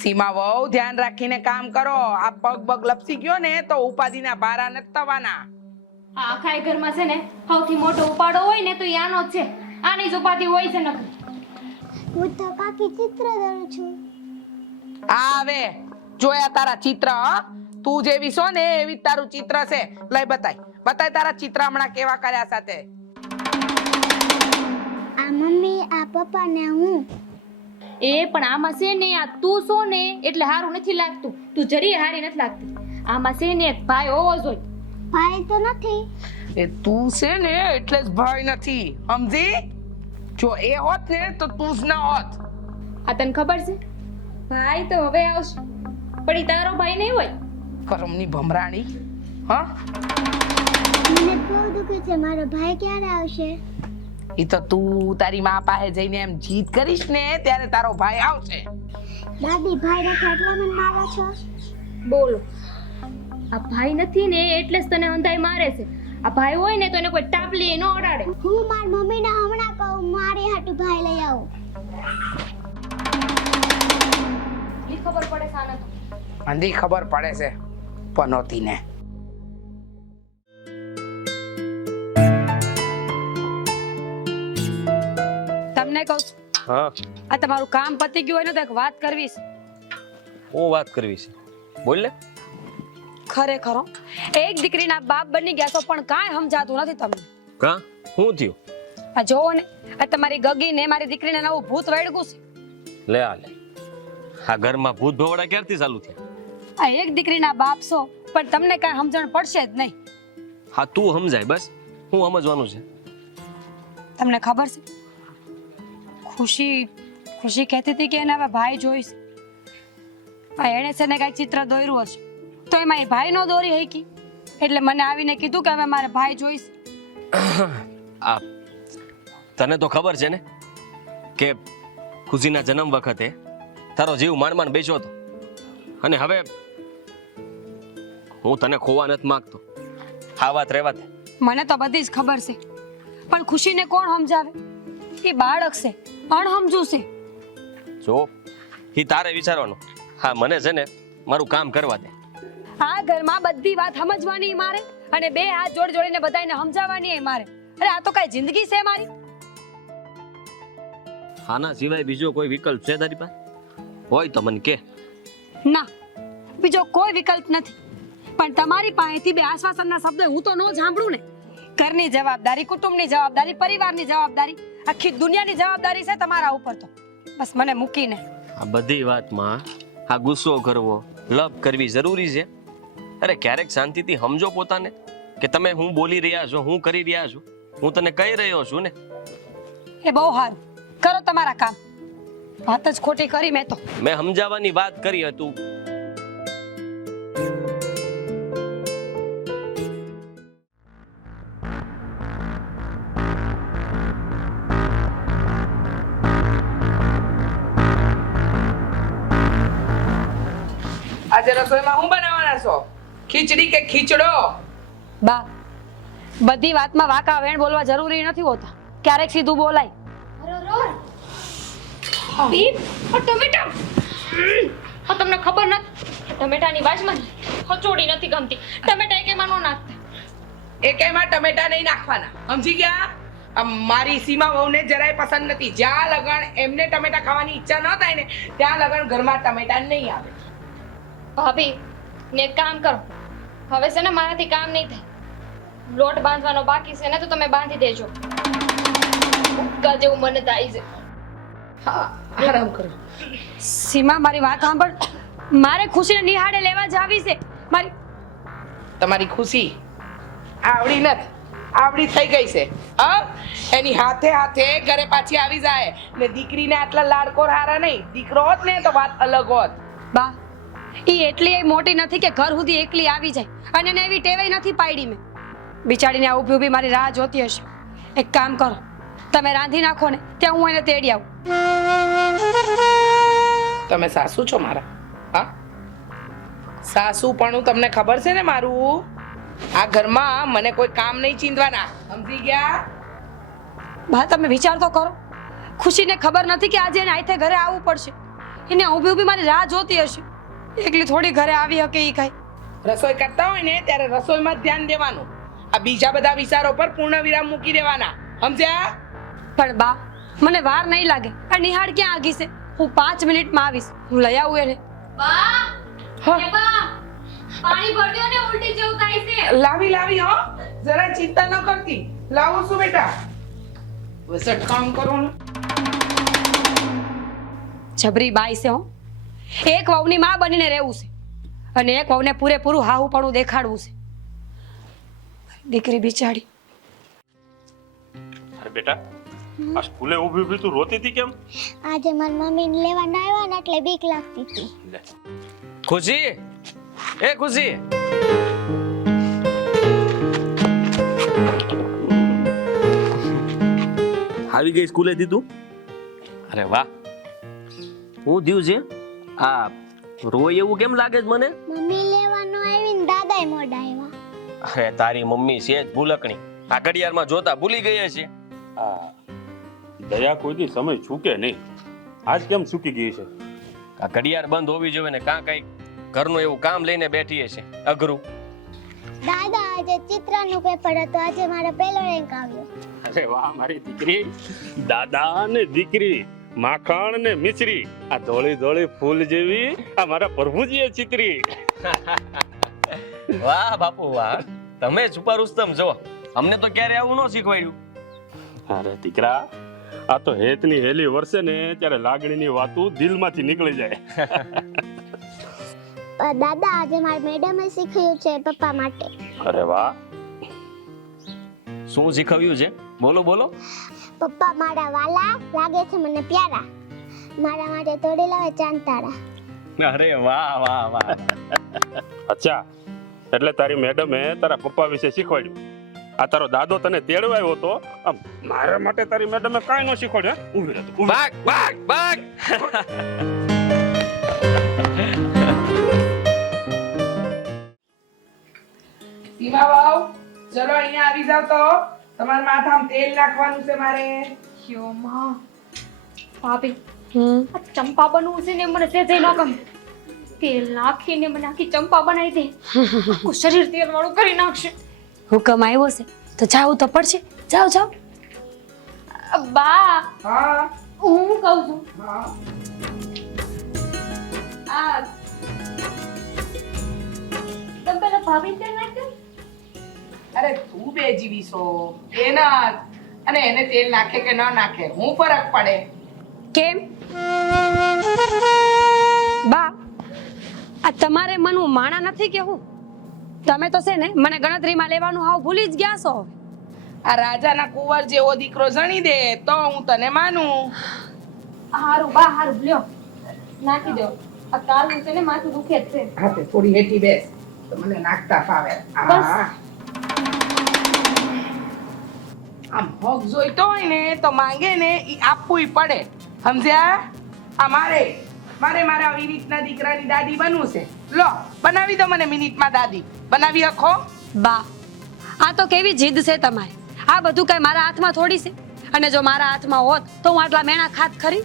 સીમા વહુ ધ્યાન રાખીને કામ કરો. આ પગ બગ લપસી ગયો ને તો ઉપાધિના ભારા નથી થવાના. આ આખા ઘરમાં છે ને સૌથી મોટો ઉપાડો હોય ને તો ઈ આનો જ છે. આની જ ઉપાધિ હોય છે નકરી. હું તો કાકી ચિત્ર દોરું છું. આવે જોયા તારા ચિત્ર હો? તું જેવી છો ને એવી જ તારું ચિત્ર છે. લઈ બતાય તારા ચિત્ર હમણાં કેવા કર્યા સાથે. આ મમ્મી, આ પપ્પા ને હું. એ પણ આમાં છે ને આ તું છો ને એટલે હારું નથી લાગતું. તું જરી હારી નથી લાગતી. આમાં છે ને એક ભાઈ હોવો જોઈએ. ભાઈ તો નથી. એ તું છે ને એટલે જ ભાઈ નથી, સમજી? જો એ હોત ને તો તું જ ના હોત. આ તને ખબર છે ભાઈ તો હવે આવશે પણ ઈ તારો ભાઈ નહીં હોય. કરમની ભમરાણી. હા, મને બહુ દુખે છે. મારો ભાઈ ક્યારે આવશે? એ તો તું તારી માં પાસે જઈને એમ જીદ કરીશ ને ત્યારે તારો ભાઈ આવશે. દાદી, ભાઈ નથી એટલે મને મારો છો? બોલો, આ ભાઈ નથી ને એટલે જ તને અંધાઈ મારે છે. આ ભાઈ હોય ને તો એને કોઈ ટાપલી ન અડાડે. હું મારી મમ્મીને હમણાં કહું મારી હાટુ ભાઈ લઈ આવો. ઈ ખબર પડે સાને તો. અંધી ખબર પડે છે પનોતીને. તમને કહું છું, હા, આ તમારું કામ પતી ગયું હોય ને તો એક વાત કરવી છે. હું વાત કરવી છે, બોલ લે. ખરેખર હો, એક દીકરીના બાપ બની ગયા છો પણ કાંઈ સમજાતું નથી તમને. કા શું થયું? આ જોવો ને, આ તમારી ગગીને મારી દીકરીને નવું ભૂત વળગ્યું છે. લે આ લે, આ ઘરમાં ભૂત ભવડા ક્યારથી ચાલુ થયા? આ એક દીકરીના બાપ છો પણ તમને કાંઈ સમજણ પડશે જ નહીં. હા, તું સમજાય બસ. હું સમજવાનું છે? તમને ખબર છે, ખુશી કહેતી હતી કે એને હવે ભાઈ જોઈશ. આ એણે છે ને કાંઈક ચિત્ર દોર્યું હશે તો એમાં એ ભાઈ નો દોરી હકી એટલે મને આવીને કીધું કે હવે મારે ભાઈ જોઈશ. આ તને તો ખબર છે ને કે ખુશીના જન્મ વખતે તારો જીવ માંડ બેસ્યો હતો અને હવે હું તને ખોવા નથી માંગતો. આ વાત રહેવા દે. મને તો બધી જ ખબર છે પણ ખુશીને કોણ સમજાવે? એ બાળક છે, અણહમજુ છે. જો એ તારે વિચારવાનું. હા, મને છે ને મારું કામ કરવા દે. આ ઘરમાં બધી વાત સમજવાની મારે અને બે હાથ જોડીને બધાને સમજાવવાની મારે. અરે આ તો કઈ જિંદગી છે મારી? આના સિવાય બીજો કોઈ વિકલ્પ છે તારી પાસે? હોય તો મને કે. ના, બીજો કોઈ વિકલ્પ નથી. પણ તમારી પાસેથી બે આશ્વાસનના શબ્દો હું તો ન સાંભળું ને. ઘરની જવાબદારી, કુટુંબની જવાબદારી, પરિવારની જવાબદારી, આખી દુનિયાની જવાબદારી છે તમારા ઉપર. તો બસ મને મૂકીને આ બધી વાતમાં આ ગુસ્સો કરવો, લપ કરવી જરૂરી છે? અરે ક્યારેક શાંતિથી સમજો પોતાને કે તમે હું બોલી રહ્યા છો, હું કરી રહ્યા છું, હું તને કહી રહ્યો છું ને. એ બહુ સારું, કરો તમારા કામ. વાત જ ખોટી કરી મેં તો. મેં સમજાવવાની વાત કરી હતું. આજે રસોઈમાં શું બનાવવાના છો? ખીચડી કે ખીચડો? બા, બધી વાતમાં વાંકા વેણ બોલવા જરૂરી નથી હોતા. ક્યારેક સીધું બોલાય. બીપ, આ ટમેટા. આ તમને ખબર નથી ટમેટાની બાજમાં હચોડી નથી ગમતી. ટમેટા એકેમાં નો નાખતા. એકેયમાં ટમેટા નહીં નાખવાના, સમજી ગયા? મારી સીમા વહુને જરાય પસંદ નથી. જ્યાં લગન એમને ટમેટા ખાવાની ઈચ્છા ન થાય ને ત્યાં લગન ઘરમાં ટમેટા નહીં આવે. ભાભી ને એક કામ કરો, હવે છે ને મારાથી કામ નહીં થાય. લોટ બાંધવાનો બાકી છે ને તો તમે બાંધી દેજો. ઉક્કા જેવું મને થાય છે. હા, આરામ કરો. સીમા, મારી વાત સાંભળ. મારે ખુશીને નિહાળે લેવા જ આવી છે. તમારી ખુશી આવડી નથી, આવડી થઈ ગઈ છે. હા, એની હાથે હાથે ઘરે પાછી આવી જાય ને દીકરીને આટલા લાડકોર હારા નહીં. દીકરો હોત ને તો વાત અલગ હોત. બા, ઈ એટલી મોટી નથી કે ઘર સુધી એકલી આવી જાય અને એને એવી ટેવાઈ નથી પાડી મેં. બિચારીને આ ઊભી ઊભી મારી રાહ જોતી હશે. એક કામ કરો, તમે રાંધી નાખો ને ત્યાં હું એને તેડી આવું. તમે સાસુ છો મારા? હા, સાસુ પણ તમને ખબર છે ને મારું. આ ઘરમાં મને કોઈ કામ નહીં ચીંધવાના, સમજી ગયા? બા, તમે વિચાર તો કરો. ખુશીને ખબર નથી કે આજે એને આઈથે ઘરે આવવું પડશે એને ઊભી ઊભી મારી રાહ જોતી હશે. એકલી થોડી ઘરે આવી શકે ઈ કઈ. રસોઈ કરતા હોય ને ત્યારે રસોઈમાં જ ધ્યાન દેવાનું. આ બીજા બધા વિચારો પર પૂર્ણ વિરામ મૂકી દેવાના, સમજ્યા? પણ બા મને વાર નહીં લાગે. આ નિહાળ ક્યાં આગી છે? હું 5 મિનિટમાં આવીશ. હું લઈ આવું એને. બા હા. એ બા પાણી ભર દો ને ઉલટી જેવું થાય છે. લાવી હો, જરા ચિંતા ન કરતી. લાવું છું બેટા. વસટ કામ કરો ને. જબરી બાઈ છે હો. એક વહુની માં બનીને રહેવું છે અને એક વહુને પૂરેપૂરું હાહુપણું દેખાડવું છે. દીકરી બિચારી. અરે બેટા આ સ્કૂલે ઊભી ઊભી તું રોતી હતી કેમ? આજે મારી મમ્મીને લેવા ના આવ્યા ને એટલે બીક લાગતી હતી. લે ખુશી, એ ખુશી, આવી ગઈ સ્કૂલે દીધું? અરે વાહ, હું થયું છે? આ રોય એવું કેમ લાગે છે મને? મમ્મી લેવાનો આવી ને દાદાએ મોડા આવ્યા. અરે તારી મમ્મી છે જ ભૂલકણી, આ ઘડિયાળમાં જોતા ભૂલી ગઈ છે. આ દયા કોઈ દી સમય ચૂકે નહીં, આજ કેમ ચૂકી ગઈ છે? આ ઘડિયાળ બંધ હોવી જોઈએ ને કાં કઈ ઘરનું એવું કામ લઈને બેઠી છે અઘરું. દાદા આજે ચિત્રનું પેપર હતું, આજે મારો પહેલો રેન્ક આવ્યો. અરે વાહ મારી દીકરી, દાદા ને દીકરી, માખણ ને મિશ્રી, આ ધોળી ધોળી ફૂલ જેવી આ મારા પ્રભુજીએ ચિત્રી. વાહ બાપુ વાહ, તમે સુપર ઉત્તમ છો. અમને તો ક્યારે આવું ન શીખવાડ્યું. અરે દીકરા, આ તો હેતની હેલી વર્ષે ને ત્યારે લાગણીની વાતો દિલમાંથી નીકળી જાય. દાદા આજે મારી મેડમે શીખ્યું છે પપ્પા માટે. અરે વાહ, શું શીખવ્યું છે? બોલો બોલો. પપ્પા મારા વાલા લાગે છે મને પ્યારા, મારા માટે તોડી લાવે ચાંદ તારા. અરે વાહ વાહ વાહ. અચ્છા, એટલે તારી મેડમે તારા પપ્પા વિશે શીખવાડ્યું. આ તારો દાદો તને તેડવા આવ્યો તો મારા માટે તારી મેડમે કાંઈ ન શીખવાડ્યું? હે? ઊભી રહે તું, ઊભી રહે. ભાગ ભાગ ભાગ. સીમા વાવ, ચલો અહીંયા આવી જાવ તો. તમારા માથામાં તેલ નાખવાનું છે મારે. યો માં ભાભી હમ આ ચંપા બનવું છે ને મને સેજે ન ગમે. તેલ નાખીને મને આખી ચંપા બનાવી દે, આખું શરીર તેલ વાળું કરી નાખશે. હુકમ આવ્યો છે તો જાવું તો પડશે. જાઓ જાઓ. બા હા હું કહું છું હા. આ તમે પેલા ભાભી તેલ નાખજો. અરે તું બે જીવી છો એના, અને એને તેલ નાખે કે ન નાખે હું ફરક પડે? કેમ બા, આ તમારે મનનું માણા નથી કે હું? તમે તો છે ને મને ગણતરીમાં લેવાનું હાવ ભૂલી જ ગયા છો. આ રાજાના કુંવર જેવો દીકરો જણી દે તો હું તને માનું. હારું બા હારું લ્યો નાખી દો. આ કાલનું છે ને માથું દુખે જ છે. હા તે થોડી હેઠી બેસ તો મને નાખતા ફાવે. બસ. હા. આમ હક જોઈતો હોય ને તો માંગે ને ઈ આપવુંય પડે, સમજ્યા? આ મારે મારા વિનીતના દીકરાની દાદી બનવું છે. લો બનાવી દો મને મિનિટમાં દાદી. બનાવી હકો? બા આ તો કેવી જીદ છે તમારી. આ બધું કઈ મારા હાથમાં થોડી છે, અને જો મારા હાથમાં હોત તો હું આટલા મેણા ખાત ખરી.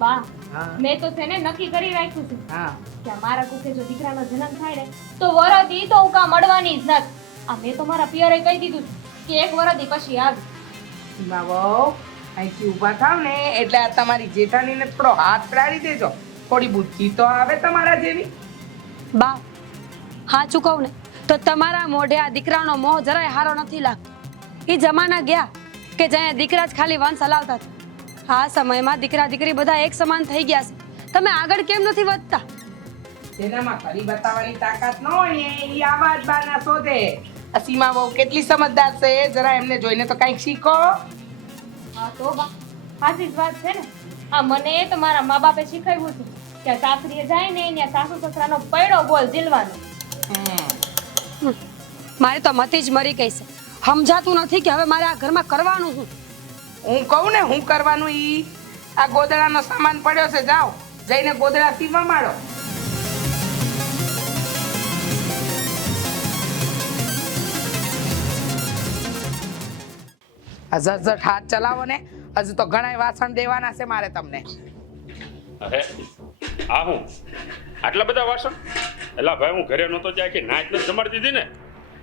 બા હા. મેં તો છે ને નક્કી કરી રાખ્યું છે હા કે આ મારા કુખે જો દીકરાનો જન્મ થાય ને તો વરદી તો ઉકા મળવાની જ નથી. આ મેં તો મારા પિયરે કહી દીધું છે કે 1 વરદી પછી આવી. સીમા વહુ, અહીંથી ઊભા થાવ ને એટલે આ તમારી જેઠાણીને થોડો હાથ પડાડી દેજો. થોડી બુદ્ધિ તો આવે તમારા જેવી. બા હા ચૂકવ ને તો તમારા મોઢે આ દીકરાનો મોહ જરાય હારો નથી લાગતો. એ જમાના ગયા કે જ્યાં દીકરા જ ખાલી વંશ હલાવતા હતા. આ સમયમાં દીકરા દીકરી બધા એક સમાન થઈ ગયા છે. તમે આગળ કેમ નથી વધતા? જેનામાં કરી બતાવવાની તાકાત ન હોય ને ઈ આવા જ બાના શોધે. આ સીમા વહુ કેટલી સમજદાર છે, જરા એમને જોઈને તો કંઈક શીખો. હા તો બા સાચી જ વાત છે ને. આ મને તો મારા મા બાપે શીખવ્યું છે કે સાસરીએ જાય ને ત્યાં સાસુ સસરાનો પૈડો બોલ ઝીલવાનો. મારી તો મતી જ મરી ગઈ છે. સમજાતું નથી કે હવે મારે આ ઘરમાં કરવાનું શું. હું કહું ને હું કરવાનું ઈ આ ગોદડાનો સામાન પડ્યો છે, જાઓ જઈને ગોદડા સીવવા માંડો. આ ઝટ હાથ ચલાવો ને, હજુ તો ઘણા વાસણ દેવાના છે મારે તમને. અરે હા હું આટલા બધા વાસણ? એલા ભાઈ હું ઘરે નહોતો ત્યાં કે નાચ નથી જમાડી દીધી ને.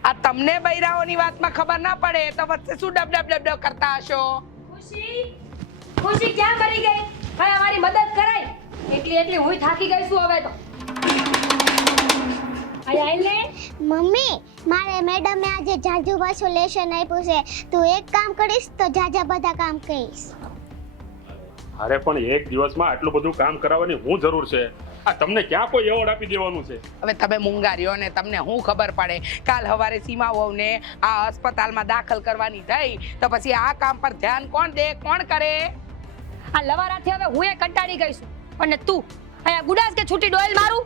આ તમને બૈરાઓની વાતમાં ખબર ના પડે તો વચ્ચે શું ડબ ડબ ડબ ડબ કરતા હશો? ખુશી ખુશી ક્યાં મરી ગઈ? હવે અમારી મદદ કરાય. એટલી હું થાકી ગઈ છું હવે તો. આયલે મમ્મી મારે મેડમે આજે જાજુ પાછું લેશન આપ્યું છે. તું એક કામ કરીશ તો જાજા બધા કામ કરીશ. અરે પણ એક દિવસમાં આટલું બધું કામ કરાવવાની શું જરૂર છે? આ તમને ક્યાં કોઈ એવોર્ડ આપી દેવાનું છે? હવે તમે મૂંગારીઓ ને તમને હું ખબર પડે? કાલ હવારે સીમા વહુને આ અસ્પતાલમાં દાખલ કરવાની થઈ તો પછી આ કામ પર ધ્યાન કોણ દે, કોણ કરે? આ લવારાથી હવે હું કંટાળી ગઈ છું. અને તું અહીંયા ગુડાસ કે છૂટી ડોયલ મારું?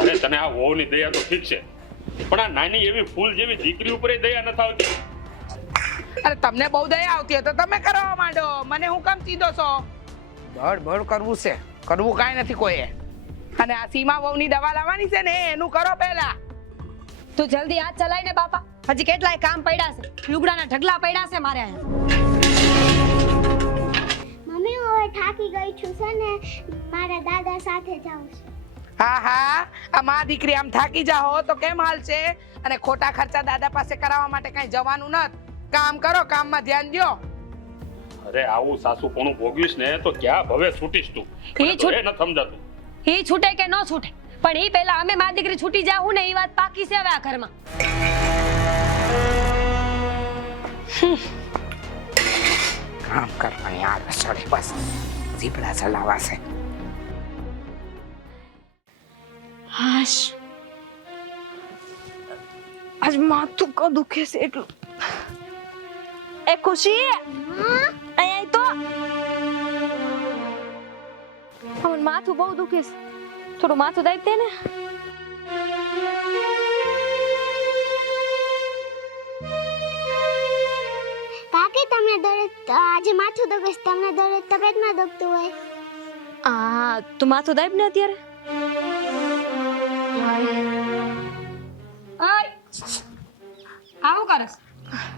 અરે તને આ વહુની દયા તો ઠીક છે, પણ આ નાની એવી ફૂલ જેવી દીકરી ઉપર દયા નથી આવતી. અરે તમને બહુ દયા આવતી હોય તો તમે કરવા માંડો, મને હું કામ સીધો છો? બળ બળ કરવું છે, કરવું કાંઈ નથી કોઈએ. અને આ સીમા વહુની દવા લાવવાની છે ને એનું કરો પહેલા. તું જલ્દી હાથ ચલાય ને બાપા. હજી કેટલાય કામ પડ્યા છે. લુગડાના ઢગલા પડ્યા છે મારે અહીંયા. મમ્મી હું હવે થાકી ગઈ છું છે ને મારા દાદા સાથે જાઉં છું. હા હા, આ મા દીકરી આમ થાકી જાઓ તો કેમ હાલશે? અને ખોટા ખર્ચા દાદા પાસે કરાવવા માટે કાંઈ જવાનું નથી. કામ કરો, કામમાં ધ્યાન દ્યો. અરે આવું સાસુપણું ભોગવીશ ને તો ક્યાં ભવે છૂટીશ તું? મને તો એ નથી સમજાતું. ઈ છૂટે કે ન છૂટે, પણ ઈ પહેલા અમે મારી દીકરી છૂટી જાવું ને ઈ વાત પાકી છે હવે આ ઘરમાં. કામ કરવાની આદત ચડે બસ, ઝીપડા ચલાવાશે. હાશ, આજ માથું કો દુખે છે એટલું. એ ખુશી, અહીંયા તો અમન માથું બહુ દુખે છે. થોડું માથું દાબી દે ને. કાકી તમને દરરોજ આજે માથું દુખે છે, તમને દરરોજ તબિયતમાં દુખતું હોય? તું માથું દાબ ને અત્યારે. આવું કરસ?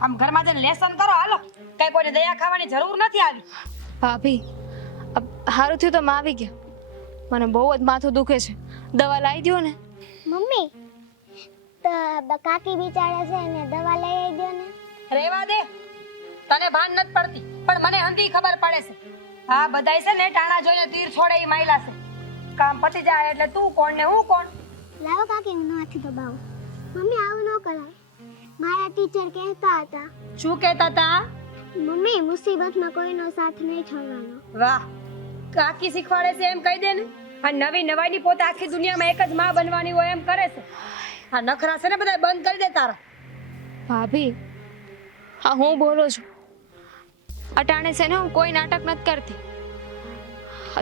આમ ઘરમાં જઈને લેસન કરો હાલો. કઈ કોઈને દયા ખાવાની જરૂર નથી આવી. ભાભી, હારું થયું તમે આવી ગયા. મને બહુ જ માથું દુખે છે. દવા લાવી દ્યો ને. મમ્મી તો કાકી બિચારા છે ને દવા લઈ આવી દો ને. રેવા દે, તને ભાન નથી પડતી પણ મને હંધી ખબર પડે છે. હા બધાય છે ને ટાણા જોઈને તીર છોડે ઈ માયલા છે. કામ પતી જાય એટલે તું કોણ ને હું કોણ? લાવો કાકી હું નથી દબાવું. મમ્મી આવું ન કરાય. મારા ટીચર કહેતા હતા. શું કહેતા હતા? મમ્મી મુસીબતમાં કોઈનો સાથ નહીં છોડવાનો. વાહ, કાકી શીખવાડે છે એમ કહી દે ને. આ નવી નવાઈની પોતે આખી દુનિયામાં એક જ માં બનવાની હોય એમ કરે છે. આ નખરા છે ને બધા બંધ કરી દે તારા. ભાભી, હા હું બોલું છું. અટાણે છે ને હું કોઈ નાટક નથી કરતી.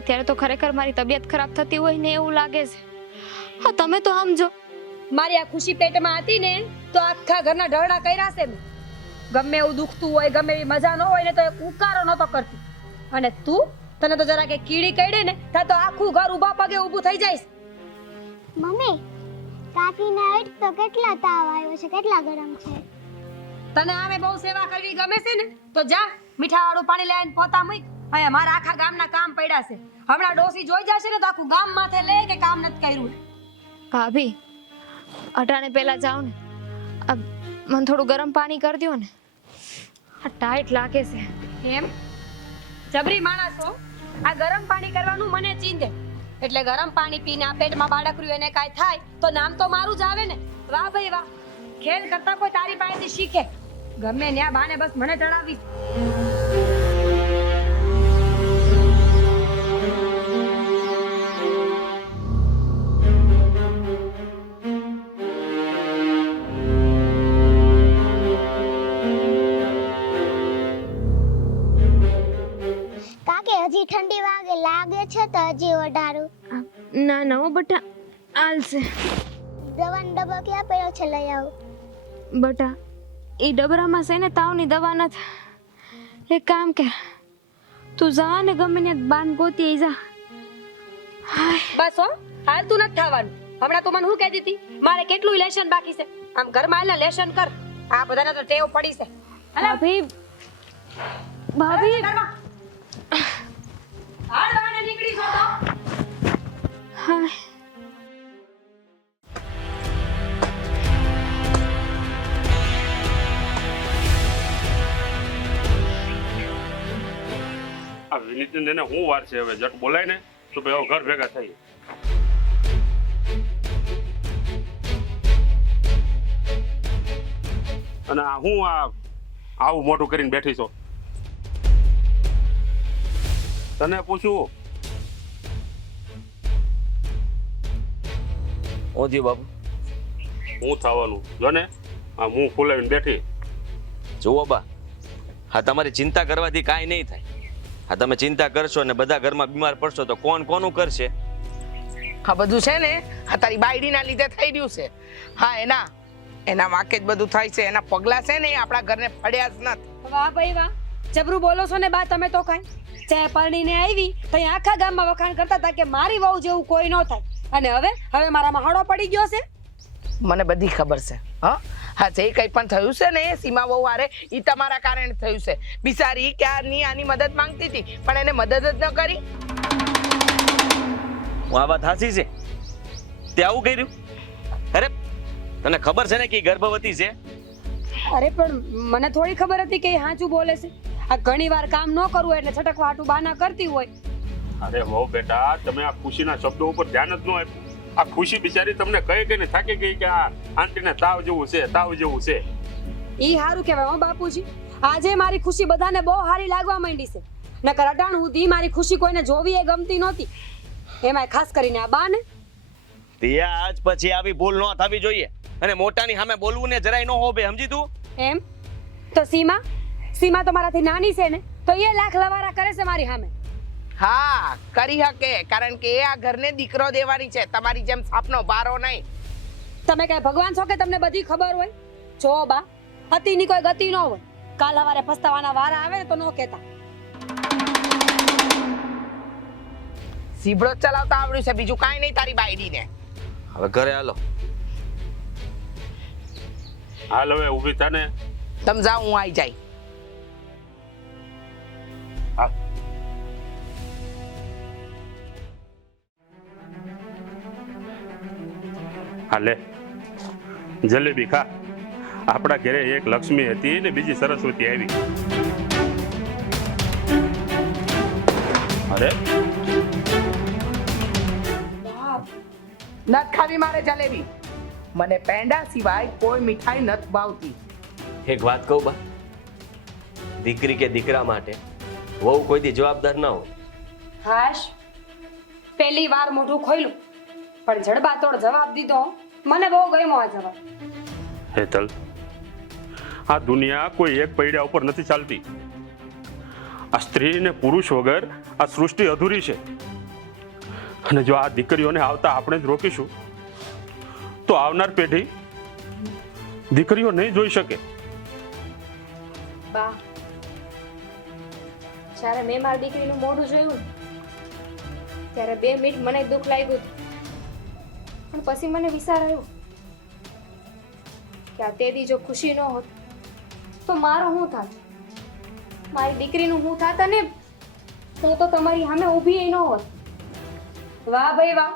અત્યારે તો ખરેખર મારી તબિયત ખરાબ થતી હોય ને એવું લાગે છે. હા તમે તો સમજો. મારી આ ખુશી પેટમાં હતી ને તો આખા ઘરના ઢળડા કર્યા છે મેં. ગમે એવું દુખતું હોય, ગમે એવી મજા ન હોય ને તો એક ઉકારો નતો કરતી. અને તું, તને તો જરા કે કીડી કઈડે ને તા તો આખું ઘર ઊભા પગે ઊભું થઈ જાય. મમ્મી કાકીને આજ તો કેટલા તાવ આવ્યો છે, કેટલા ગરમ છે. તને આમે બહુ સેવા કરવી ગમે છે ને તો જા મીઠા વાળું પાણી લઈને પોતા મૂક. અહીંયા મારા આખા ગામના કામ પડ્યા છે. હમણાં ડોસી જોઈ જશે ને તો આખું ગામ માથે લે કે કામ નથી કર્યું. ભાભી, અટાણે પહેલા જાઓ ને. મને થોડું ગરમ પાણી કરી દો ને. આ ટાઈટ લાગે છે. એમ જબરી માણસ હો. આ ગરમ પાણી કરવાનું મને ચીંધે. એટલે ગરમ પાણી પીને આ પેટમાં બાળક રહ્યું એને કાંઈ થાય તો નામ તો મારું જ આવે ને. વાહ ભાઈ વાહ, ખેલ કરતા કોઈ તારી પાસેથી શીખે. ગમે ન્યા બાને બસ મને ચડાવી. કાકી હજી ઠંડી લાગે છે તો હજી ઓઢારું. ના ના હો બટા, આલશે. દવાનો ડબ્બો ક્યાં પડ્યો છે, લઈ આવું. બટા, એ ડબરામાં છે ને તાવની દવા નથી. એક કામ કર, તું જા ને ગમે ને બાન ગોતી જા. બસ હો, હાલતું નથી થવાનું. હમણાં તું મને શું કહેતી હતી? મારે કેટલું લેશન બાકી છે. આમ ઘરમાં આવીને લેશન કર. આ બધાને તો ટેવ પડી છે. ભાભી, ભાભી, આ વિનીતને એને હું વાર છે હવે જટ બોલાય ને તો ભાઈ ઘર ભેગા થઈ. અને હું આવું મોટું કરીને બેઠી છો. તને પૂછું ઓજી બાપુ હું થવાનું જો ને આ મું ફૂલાવીને બેઠી. જુઓ બા, હા તમારી ચિંતા કરવાથી કાંઈ નહીં થાય. હા તમે ચિંતા કરશો ને બધા ઘરમાં બીમાર પડશો તો કોણ કોનું કરશે? આ બધું છે ને આ તારી બાયડીના લીધે થઈ રહ્યું છે. હા એના વાંકે જ બધું થાય છે. એના પગલા છે ને એ આપણા ઘરને ફળ્યા જ નથી. વાહ ભાઈ વાહ, જબરું બોલો છો ને બા તમે તો કાંઈ. ચાહે પરણીને આવી તો અહીં આખા ગામમાં વખાણ કરતા હતા કે મારી વહુ જેવું કોઈ ન થાય. અને હવે મારામાં હળો પડી ગયો છે. મને બધી ખબર છે. હા જે કંઈ પણ થયું છે ને સીમા વહુ હારે એ તમારા કારણે થયું છે. બિચારી ક્યારની આની મદદ માંગતી હતી પણ એને મદદ જ ન કરી. આ વાત હાસી છે. તે આવું કર્યું? અરે તને ખબર છે ને કે ઈ ગર્ભવતી છે? અરે પણ મને થોડી ખબર હતી કે એ હાચું બોલે છે. આ ઘણી વાર કામ ન કરવું એટલે છટકવા હાટું બાના કરતી હોય. અરે વહુ બેટા તમે આ ખુશીના શબ્દો ઉપર ધ્યાન જ ન આપ્યું. આ ખુશી બિચારી તમને કહી કહીને થાકી ગઈ કે આ આંટીને તાવ જેવું છે તાવ જેવું છે. ઈ હારું કહેવાય હો બાપુજી. આજે મારી ખુશી બધાને બહુ હારી લાગવા માંડી છે. નકર અટાણ સુધી મારી ખુશી કોઈને જોવી એ ગમતી નહોતી. એમાંય ખાસ કરીને આ બાને. ત્યાં આજ પછી આવી ભૂલ ન થવી જોઈએ અને મોટાની સામે બોલવું ને જરાય ન હોબે, સમજી તું? એમ તો સીમા તો મારાથી નાની છે ને તો એ લાખ લવારા કરે છે મારી સામે. હા કરી શકે કારણ કે એ આ ઘરને દીકરો દેવાની છે. તમારી જેમ સાપનો બારો નહીં. તમે કઈ ભગવાન છો કે તમને બધી ખબર હોય? જો બા અતિની કોઈ ગતિ ન હોય. કાલ હવારે પસ્તાવાના વારા આવે ને તો ન કહેતા. સીબડો ચલાવતા આવડ્યું છે બીજું કાંઈ નહીં તારી બાયડીને. હવે ઘરે હાલો. હાલ હવે ઊભી થાને. તમે જાઓ હું આવી જાય. હા હાલે જલેબી ખા. આપણા ઘરે એક લક્ષ્મી હતી ને બીજી સરસ્વતી આવી. અરે નથ ખાવી મારે જલેબી. મને પેંડા સિવાય કોઈ મીઠાઈ નથી ભાવતી. એક વાત કહું બા, દીકરી કે દીકરા માટે વહુ કોઈ દી જવાબદાર ના હોય. હાશ પહેલી વાર મોઢું ખોલ્યું પણ જડબાતોડ જવાબ દીધો. મને બહુ ગમ્યો આ જવાબ. હેતલ આ દુનિયા કોઈ એક પૈડા ઉપર નથી ચાલતી. આ સ્ત્રી ને પુરુષ વગર આ સૃષ્ટિ અધૂરી છે. અને જો આ દીકરીઓને આવતા આપણે જ રોકીશું તો આવનાર પેઢી દીકરીઓ નહીં જોઈ શકે. બા જ્યારે મેં મારી દીકરીનું મોઢું જોયું ત્યારે 2 મિનિટ મને દુઃખ લાગ્યું પણ પછી મને વિચાર આવ્યો કે આ તેદી જો ખુશી ન હોત તો મારો શું થાત, મારી દીકરીનું શું થાત અને હું તો તમારી સામે ઊભી ન હોત. વાહ ભાઈ વાહ,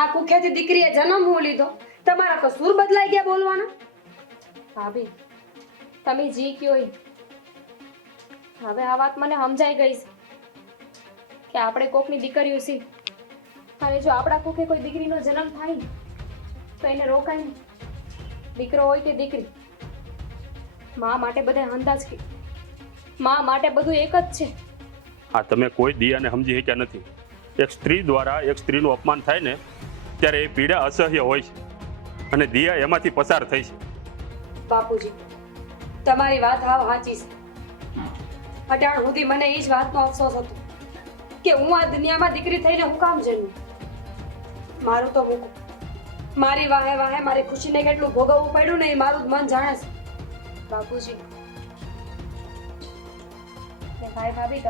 આ કુખ્યાથી દીકરીએ જન્મ લીધો. તમારા તો સુર બદલાઈ ગયા બોલવાના. ભાભી તમે જી કયો ઈ. હવે આ વાત મને સમજાઈ ગઈ છે કે આપણે કોકની દીકરીઓ છીએ અને જો આપણા કોકે કોઈ દીકરીનો જન્મ થાય ને તો એને રોકાય નહીં. દીકરો હોય કે દીકરી, મા માટે બધા અંદાજ કે મા માટે બધું એક જ છે. આ તમે કોઈ દિયાને સમજી શક્યા નથી. એક સ્ત્રી દ્વારા એક સ્ત્રીનું અપમાન થાય ને ત્યારે એ પીડા અસહ્ય હોય છે અને દિયા એમાંથી પસાર થઈ છે. બાપુજી તમારી વાત હાવ સાચી છે. અટાણ સુધી મને એ જ વાતનો અફસોસ હતો કે હું આ દુનિયામાં દીકરી થઈને હું કામ જન્મી. મારું તો મૂકો. મારી વાહે વાહે મારી ખુશીને કેટલું ભોગવવું પડ્યું ને એ મારું જ મન જાણે છે. બાપુજી ને ભાઈ ભાભી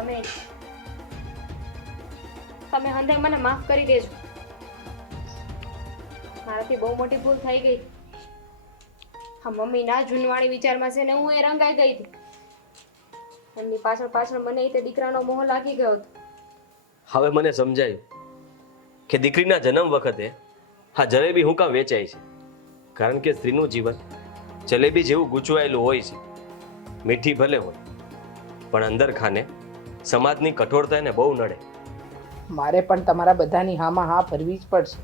તમે હંધે મને માફ કરી દેજો. મારાથી બહુ મોટી ભૂલ થઈ ગઈ. હા મમ્મીના જૂનવાણી વિચારમાં છે ને હું એ રંગાઈ ગઈ હતી. એમની પાછળ મને તે દીકરાનો મોહ લાગી ગયો હતો. હવે મને સમજાયું કે દીકરીના જન્મ વખતે હા જલેબી હું કામ વેચાય છે. કારણ કે સ્ત્રીનું જીવન જલેબી જેવું ગૂંચવાયેલું હોય છે. મીઠી ભલે હોય પણ અંદર ખાને સમાજની કઠોરતા એને બહુ નડે. મારે પણ તમારા બધાની હામાં હા ભરવી જ પડશે,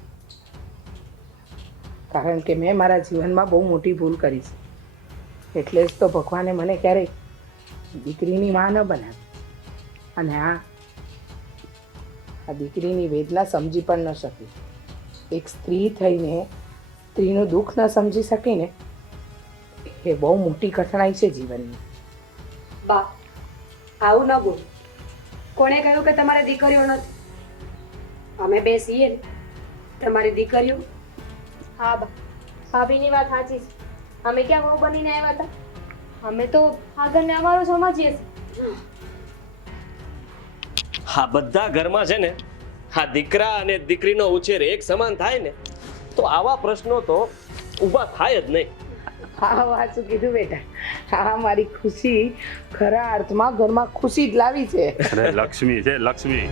કારણ કે મેં મારા જીવનમાં બહુ મોટી ભૂલ કરી છે. એટલે જ તો ભગવાને મને ક્યારેય દીકરીની માં ન બનાવી. અને આ દીકરીની વેદના સમજી પણ ન શકી. એક સ્ત્રી થઈને સ્ત્રીનું દુઃખ ન સમજી શકીને એ બહુ મોટી કઠણાઈ છે જીવનની. બા આવું ન બોલ. કોણે કહ્યું કે તમારે દીકરીઓ નથી? અમે બે છીએ ને તમારી દીકરીઓ. હા બા, ભાભીની વાત સાચી છે. અમે ક્યાં વહુ બનીને આવ્યા હતા? અમે તો આ ઘરને અમારો સમજીએ છીએ. આ બધા ઘરમાં છે ને આ દીકરા અને દીકરીનો ઉછેર એક સમાન થાય ને તો આવા પ્રશ્નો તો ઊભા થાય જ નહીં. હા વાંચું કીધું બેટા. હા મારી ખુશી ખરા અર્થમાં ઘરમાં ખુશી જ લાવી છે. અને લક્ષ્મી છે લક્ષ્મી.